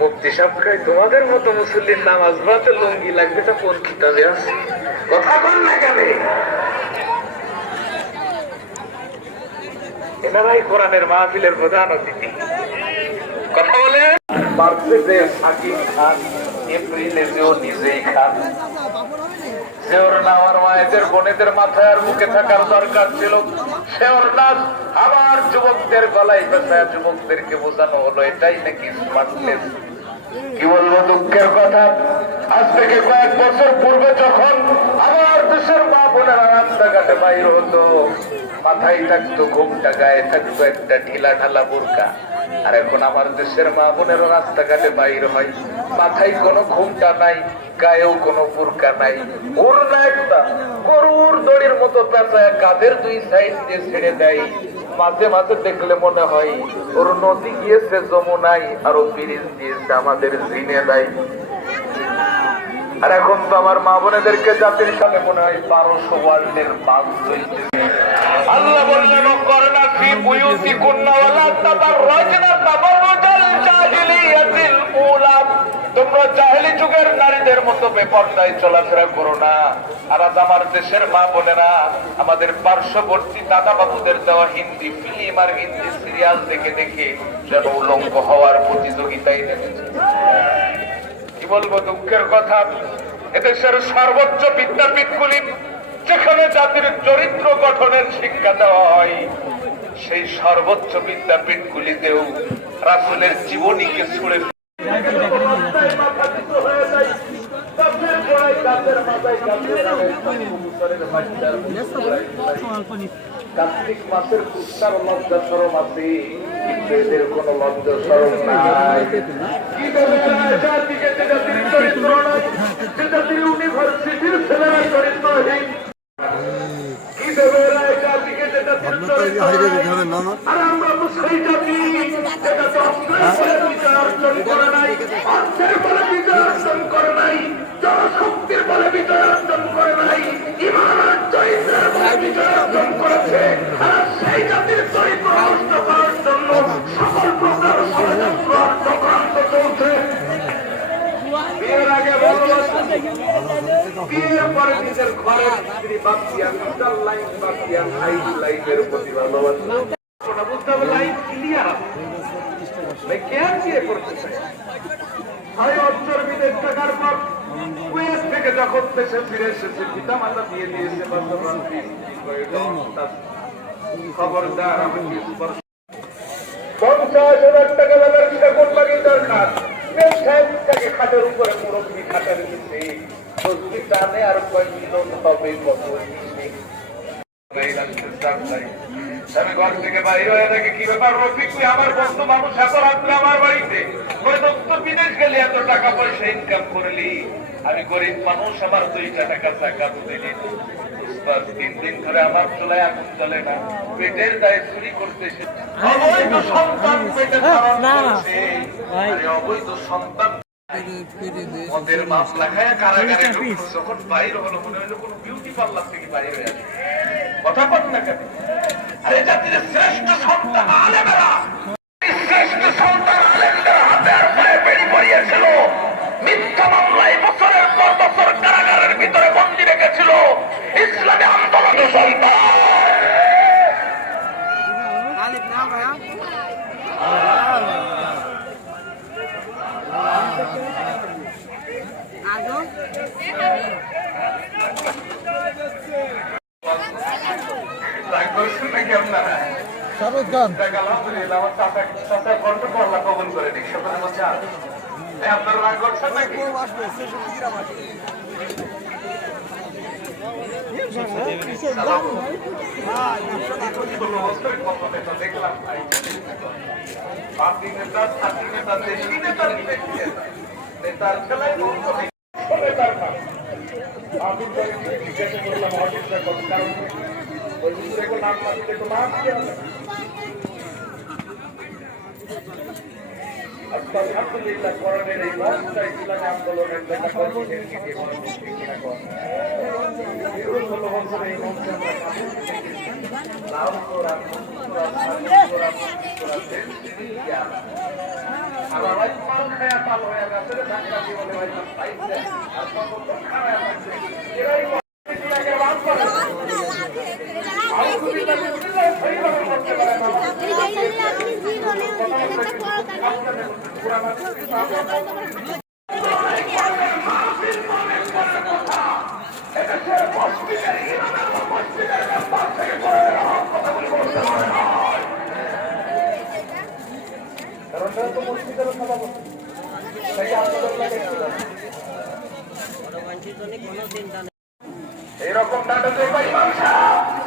মুক্তি সাহেব কয় তোমাদের মতো মুসল্লির নামাজ পড়তে লুঙ্গি লাগবে, তা কোন কিতাবে আছে? কথা বল না কেন? এনারাই কোরআনের মাহফিলের প্রধান অতিথি। কথা বলে মার্চে সাকিব খান, এপ্রিলে যেও নিজেই খান, যে ওর না আমার মায়েদের বোনেদের মাথায় আর মুখে থাকার দরকার ছিল, সে ওর নাচ আবার যুবকদের গলায় পেঁচায় যুবকদেরকে বোঝানো হলো এটাই নাকি স্মার্টনেস। কি বলবো দুঃখের কথা, আজ থেকে কয়েক বছর পূর্বে যখন আমার দেশের মা বোনেরা রাস্তাঘাটে বাইর হতো, মাথায় থাকতো ঘুমটা, গায়ে থাকতো একটা ঢিলা ঢালা বোরকা। আর এখন আমার দেশের মা বোনেরা রাস্তাঘাটে বাইর হয়, মাথায় কোনো ঘুমটা নাই, গায়েও কোনো বোরকা নাই, ওর না একটা গরুর দড়ির মতো পেঁচায় কাঁধের দুই সাইড দিয়ে ছেড়ে দেয়। মাঝে মাঝে দেখলে মনে হয় ওর নদী গিয়েছে যমুনায় আর ও ব্রিজ দিয়েছে আমাদের জিনে দেয়। আর এখন তো আমার মা বোনেদেরকে জাতির সাথে মনে হয় 1200 ওয়ার্ল্ডের বাস চলছে। আল্লাহ বললেন করোনা ফি বুয়ুতিকুন্না ওয়ালা তাবাররাজনা তাবাররুজাল জাহিলিয়াতিল উলা, তোমরা জাহেলি যুগের নারীদের মতো বেপরদায় চলাফেরা করো না। আর আজ আমার দেশের মা বোনেরা আমাদের পার্শ্ববর্তী দাদা বাবুদের দেওয়া হিন্দি ফিল্ম আর হিন্দি সিরিয়াল দেখে দেখে যেন উলঙ্গ হওয়ার প্রতিযোগিতায় নেমেছে। কি বলবো দুঃখের কথা, এদেশের সর্বোচ্চ বিদ্যাপীঠগুলি যেখানে জাতির চরিত্র গঠনের শিক্ষা দেওয়া হয়, সেই সর্বোচ্চ বিদ্যাপীঠগুলিতেও রাসূলের জীবনীকে ছুড়ে কার্তিক মাসের কুত্তার লজ্জা সরম আছে, কিন্তু এদের কোন লজ্জা সরম নাই। চরিত্র নাই, জাতির ইউনিভার্সিটির ছেলেরা চরিত্রহীন। কি দেবে জাতিকে যেটা আর আমরা তো সেই জাতি যেটা বিজয় অর্জন করে নাই, অর্থের বলে বিজয় অর্জন করে নাই, জনশক্তির বলে বিজয় অর্জন করে নাই, ঈমান আর চরিত্রের বলে বিজয় অর্জন করেছে। আর সেই জাতির চরিত্র নষ্ট করার জন্য সকল প্রকার ষড়যন্ত্র আর চক্রান্ত চলছে। বিয়ের আগে ভালোবাসা, বিয়ের পরে নিজের ঘরের স্ত্রী বাদ দিয়া, মিটার লাইন বাদ দিয়া, হাইট লাইনের প্রতি ভালোবাসা। বুঝতে হবে লাইন ক্লিয়ার আছে, কেন বিয়ে করতে চাই? হয় অঞ্চল বিদেশ থাকার পর কুয়েত থেকে যখন দেশে ফিরে এসেছে, পিতা মাতা বিয়ে দিয়েছে, খবরদার আমি 50,000 টাকা ব্যবসা করবা কি দরকার? খাটের উপরে মুরব্বী খাটের নিচে তসবি টানে আর কয় মিলন হবে কত। আমি ঘর থেকে বাইরে হয়ে থাকি, কি ব্যাপার রফিক, তুই আমার বন্ধু মানুষ, এত রাত্রে আমার বাড়িতে বিদেশ গেলে এত টাকা পয়সা ইনকাম করলি? আমি গরিব মানুষ, আমার 2টা টাকা টাকা দিলি, 3 দিন ধরে আমার চুলায় আগুন জ্বলে না, পেটের দায়ে চুরি করতেছে, অবৈধ সন্তান পেটে ধারণ করছে, অবৈধ সন্তান মদের মামলা খায় কারাগারে যখন বাইর হলো, মনে হলো কোন বিউটি পার্লার থেকে বাইরে হয়ে আসে। কথা বল না কেন? আরে জাতির শ্রেষ্ঠ সন্তান আলেমেরা, শ্রেষ্ঠ সন্তান আলেমদের হাতে আর পায়ে বেড়ি পড়িয়েছিল, মিথ্যা মামলায় বছরের পর বছর কারাগারের ভিতরে বন্দী রেখেছিল ইসলামী আন্দোলনের সন্তান। কবুল করে দিক সকলে বলছে আপনার রাগ করছেন নাকি? দেখলাম পার্টি নেতা, ছাত্রী নেতা, দেশি নেতা, নেতার খেলায় নেতার নাম আমি জিজ্ঞাসা করলাম অফিসটা কত, কারণ ওই দেখো নাম পাচ্ছি, তো নাম কি হবে? আলহামদুলিল্লাহ করণের এই মঞ্চটা ইসলামী আন্দোলনের দেখা কর্মীদের এই মঞ্চ যারা মসজিদ আছে আমার ভাই মাল খায়া পাল হয়ে গেছে ঢাকা দিয়ে বলে ভাই পাইছে আর কত খায়া পাইছে এরাই মসজিদটাকে বাদ করে আলহামদুলিল্লাহ বিসমিল্লাহ সহিভাবে বলতে পারে না আপনি জীবনে এটা এইরকম নাটকে ইমাম সাহেব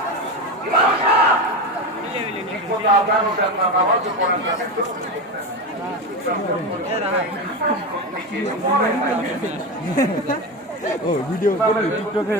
ও ভিডিও করে টিকটকে